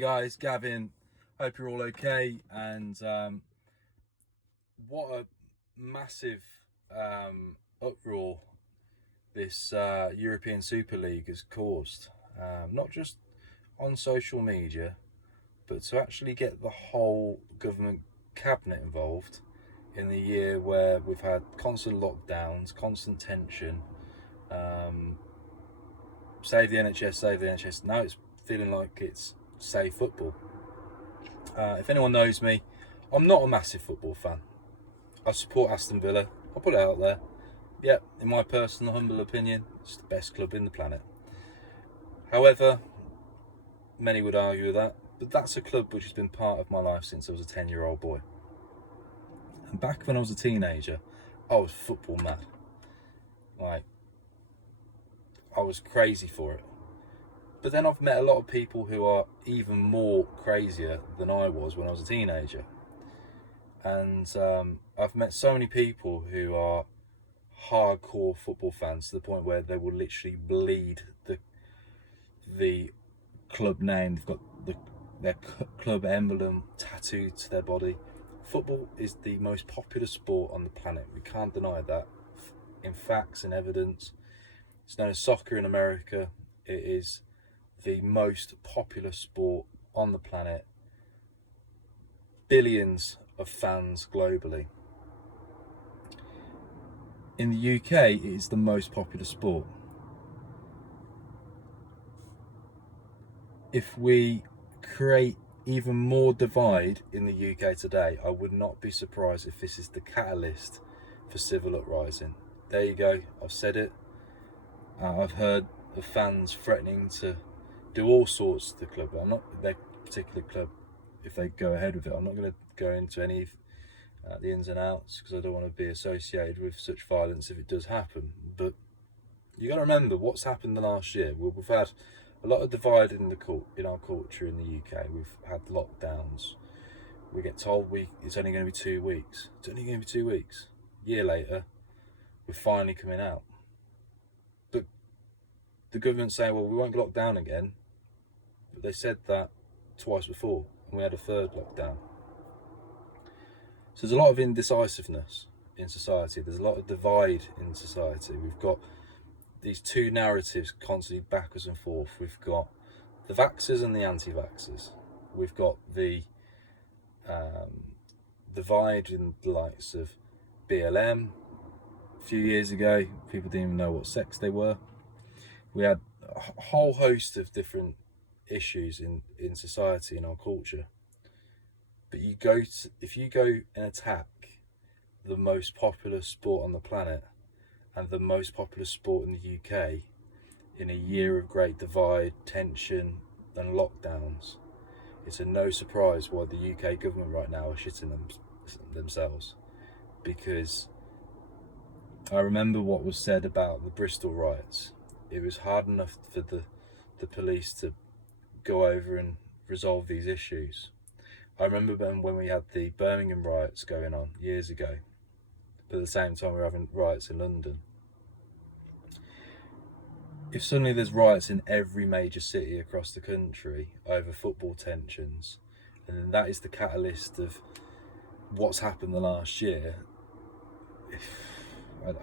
guys, Gavin. Hope you're all okay. And what a massive uproar this European Super League has caused. Not just on social media, but to actually get the whole government cabinet involved in the year where we've had constant lockdowns, constant tension. Save the NHS, save the NHS. Now it's feeling like it's save football. If anyone knows me, I'm not a massive football fan. I support Aston Villa. I'll put it out there. Yep, in my personal humble opinion, it's the best club in the planet. However, many would argue with that, but that's a club which has been part of my life since I was a 10-year-old boy. And back when I was a teenager, I was football mad. Like, I was crazy for it. But then I've met a lot of people who are even more crazier than I was when I was a teenager. And I've met so many people who are hardcore football fans to the point where they will literally bleed the club name. They've got their club emblem tattooed to their body. Football is the most popular sport on the planet. We can't deny that. In facts and evidence, it's known as soccer in America. It is the most popular sport on the planet. Billions of fans globally. In the UK, it is the most popular sport. If we create even more divide in the UK today, I would not be surprised if this is the catalyst for civil uprising. There you go, I've said it. I've heard of fans threatening to do all sorts to the club. I'm not their particular club. If they go ahead with it, I'm not going to go into any of the ins and outs because I don't want to be associated with such violence if it does happen. But you got to remember what's happened the last year. We've had a lot of divide in our culture in the UK. We've had lockdowns. We get told it's only going to be 2 weeks. It's only going to be 2 weeks. A year later, we're finally coming out. But the government's saying, well, we won't lock down again. But they said that twice before, and we had a third lockdown. So there's a lot of indecisiveness in society. There's a lot of divide in society. We've got these two narratives constantly backwards and forth. We've got the vaxxers and the anti-vaxxers. We've got the divide in the likes of BLM. A few years ago, people didn't even know what sex they were. We had a whole host of different issues in society, in our culture. But if you go and attack the most popular sport on the planet and the most popular sport in the UK in a year of great divide, tension and lockdowns, it's a no surprise why the UK government right now are shitting themselves. Because I remember what was said about the Bristol riots. It was hard enough for the police to go over and resolve these issues. I remember when we had the Birmingham riots going on years ago, but at the same time we were having riots in London. If suddenly there's riots in every major city across the country over football tensions, and then that is the catalyst of what's happened the last year,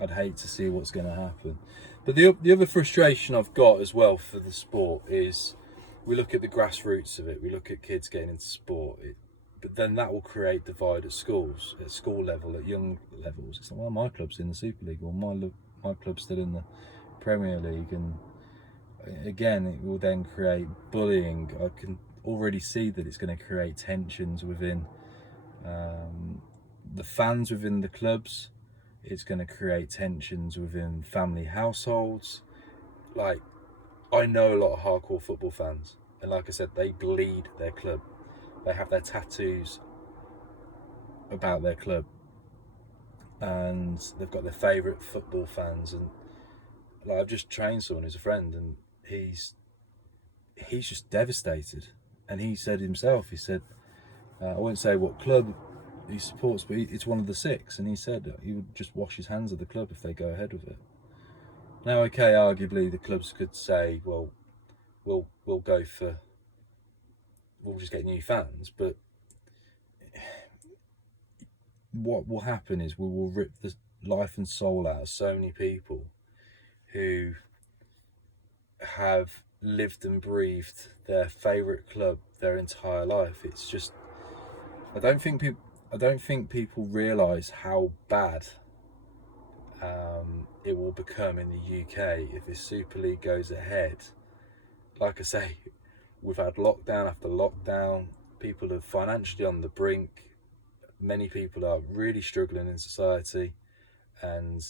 I'd hate to see what's going to happen. But the other frustration I've got as well for the sport is we look at the grassroots of it. We look at kids getting into sport, but then that will create divide at schools, at school level, at young levels. It's like, well, my club's in the Super League, or my club's still in the Premier League, and again, it will then create bullying. I can already see that it's going to create tensions within the fans within the clubs. It's going to create tensions within family households. Like, I know a lot of hardcore football fans, and like I said, they bleed their club. They have their tattoos about their club, and they've got their favourite football fans. And like, I've just trained someone who's a friend, and he's just devastated. And he said himself, I won't say what club he supports, but it's one of the six, and he said he would just wash his hands of the club if they go ahead with it. Now, okay, arguably the clubs could say, well, we'll go for we'll just get new fans. But what will happen is we will rip the life and soul out of so many people who have lived and breathed their favourite club their entire life. It's just, I don't think people realise how bad it will become in the UK if this Super League goes ahead. Like I say, we've had lockdown after lockdown. People are financially on the brink. Many people are really struggling in society, and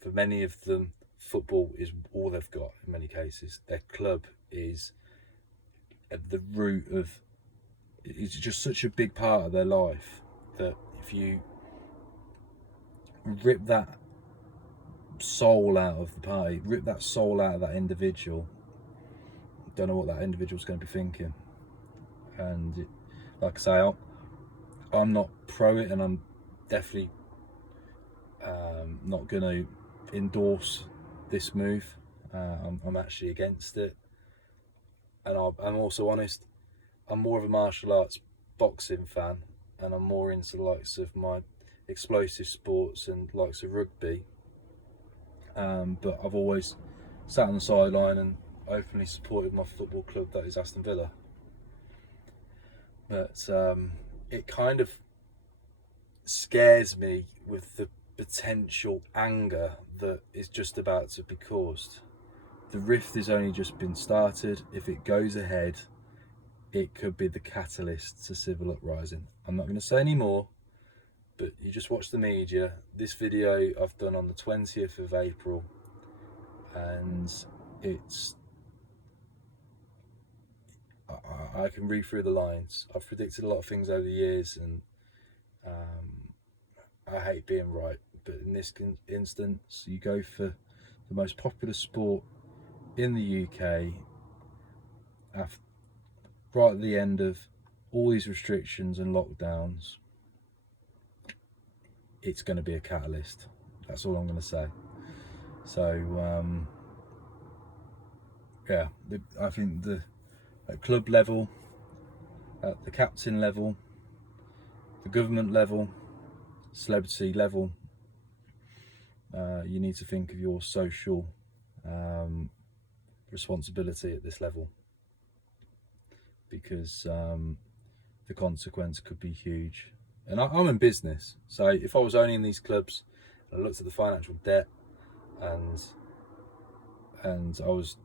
for many of them, football is all they've got. In many cases, their club is at the root of, it's just such a big part of their life that if you rip that soul out of the party, rip that soul out of that individual, don't know what that individual's going to be thinking. And like I say, I'm not pro it, and I'm definitely not going to endorse this move. I'm actually against it, and I'm also honest. I'm more of a martial arts boxing fan, and I'm more into the likes of my explosive sports and likes of rugby. But I've always sat on the sideline and openly supported my football club, that is Aston Villa. But it kind of scares me with the potential anger that is just about to be caused. The rift has only just been started. If it goes ahead, it could be the catalyst to civil uprising. I'm not going to say any more, but you just watch the media. This video I've done on the 20th of April, and it's, I can read through the lines. I've predicted a lot of things over the years, and I hate being right, but in this instance, you go for the most popular sport in the UK, right at the end of all these restrictions and lockdowns. It's going to be a catalyst. That's all I'm going to say. So yeah, I think at club level, at the captain level, the government level, celebrity level, you need to think of your social responsibility at this level, because the consequence could be huge. And I'm in business, so if I was owning these clubs and I looked at the financial debt, and I was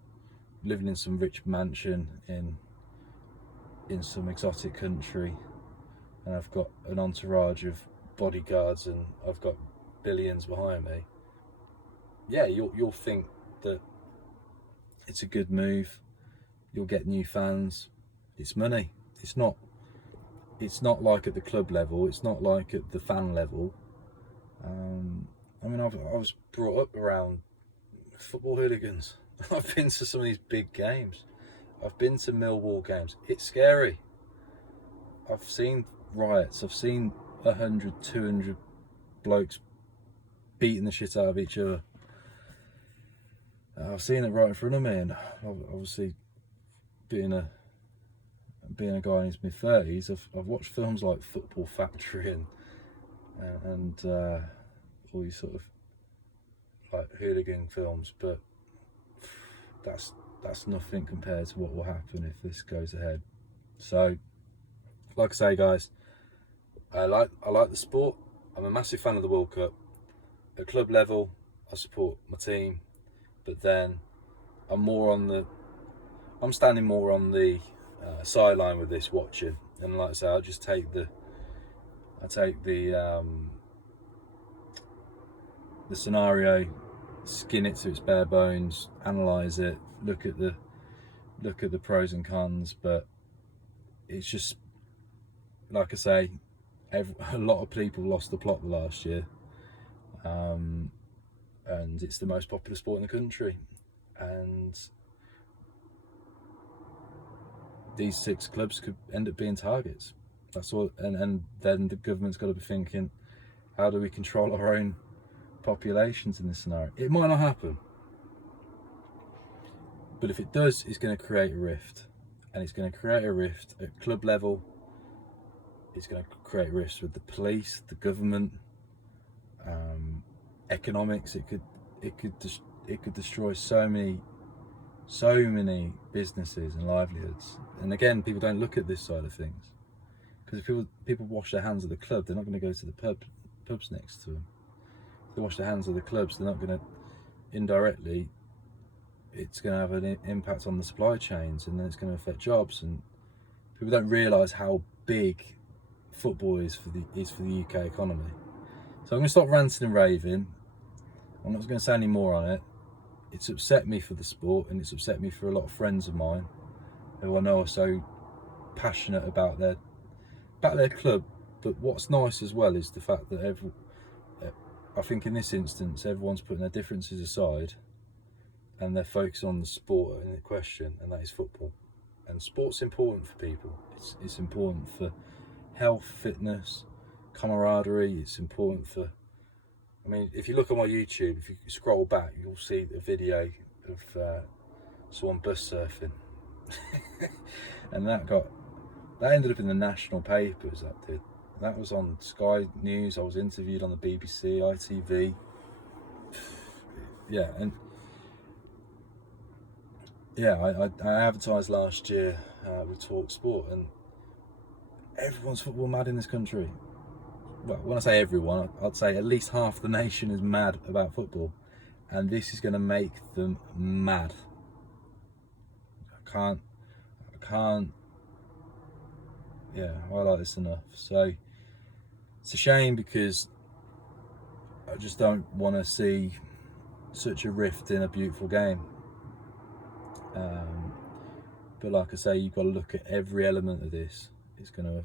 living in some rich mansion in some exotic country, and I've got an entourage of bodyguards and I've got billions behind me, yeah, you'll think that it's a good move. You'll get new fans. It's money. It's not like at the club level. It's not like at the fan level. I mean, I was brought up around football hooligans. I've been to some of these big games. I've been to Millwall games. It's scary. I've seen riots. I've seen 100, 200 blokes beating the shit out of each other. I've seen it right in front of me, and obviously being a guy in his mid-30s, I've watched films like Football Factory and all these sort of like hooligan films, but that's nothing compared to what will happen if this goes ahead. So, like I say, guys, I like the sport. I'm a massive fan of the World Cup. At club level, I support my team, but then I'm standing more on the sideline with this, watching. And like I say, I'll just take the scenario, skin it to its bare bones, analyse it, look at the pros and cons. But it's just, like I say, a lot of people lost the plot the last year, and it's the most popular sport in the country, and these 6 clubs could end up being targets. That's all. And then the government's got to be thinking, how do we control our own populations in this scenario? It might not happen, but if it does, it's going to create a rift, and it's going to create a rift at club level. It's going to create rifts with the police, the government, economics. It could destroy so many businesses and livelihoods. And again, people don't look at this side of things, because if people wash their hands of the club, they're not going to go to the pubs next to them. If they wash their hands of the clubs, they're not going to, indirectly, it's going to have an impact on the supply chains, and then it's going to affect jobs. And people don't realise how big football is for the UK economy. So I'm going to stop ranting and raving. I'm not going to say any more on it. It's upset me for the sport, and it's upset me for a lot of friends of mine who I know are so passionate about their club. But what's nice as well is the fact that I think in this instance everyone's putting their differences aside and they're focused on the sport in question, and that is football. And sport's important for people. It's important for health, fitness, camaraderie. It's important for, I mean, if you look on my YouTube, if you scroll back, you'll see a video of someone bus surfing. And that ended up in the national papers, that did. That was on Sky News. I was interviewed on the BBC, ITV. Yeah, and yeah, I advertised last year with Talk Sport, and everyone's football mad in this country. Well, when I say everyone, I'd say at least half the nation is mad about football, and this is going to make them mad. I can't highlight this enough. So it's a shame, because I just don't want to see such a rift in a beautiful game. But like I say, you've got to look at every element of this. It's going to,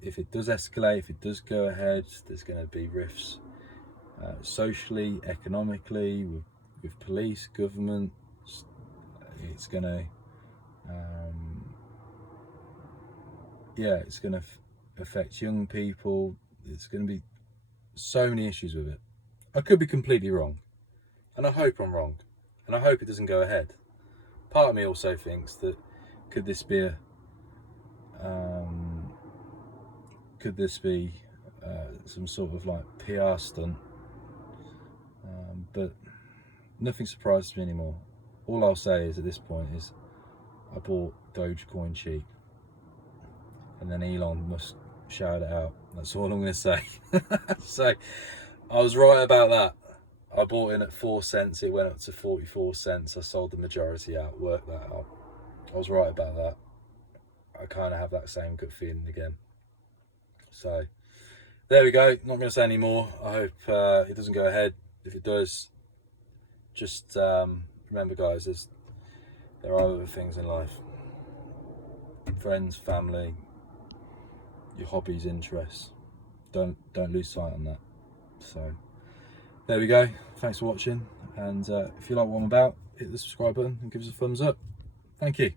if it does escalate, if it does go ahead, there's going to be rifts socially, economically, with police, government. It's going to, it's going to affect young people. It's going to be so many issues with it. I could be completely wrong, and I hope I'm wrong, and I hope it doesn't go ahead. Part of me also thinks that could this be some sort of like PR stunt, but nothing surprises me anymore. All I'll say is at this point is I bought Dogecoin cheap, and then Elon Musk shouted it out. That's all I'm going to say. So I was right about that. I bought in at 4 cents, it went up to 44 cents. I sold the majority out, worked that out. I was right about that. I kind of have that same gut feeling again. So there we go. Not going to say any more. I hope it doesn't go ahead. If it does, just remember, guys, there are other things in life. Friends, family, your hobbies, interests. Don't lose sight on that. So there we go. Thanks for watching, and if you like what I'm about, hit the subscribe button and give us a thumbs up. Thank you.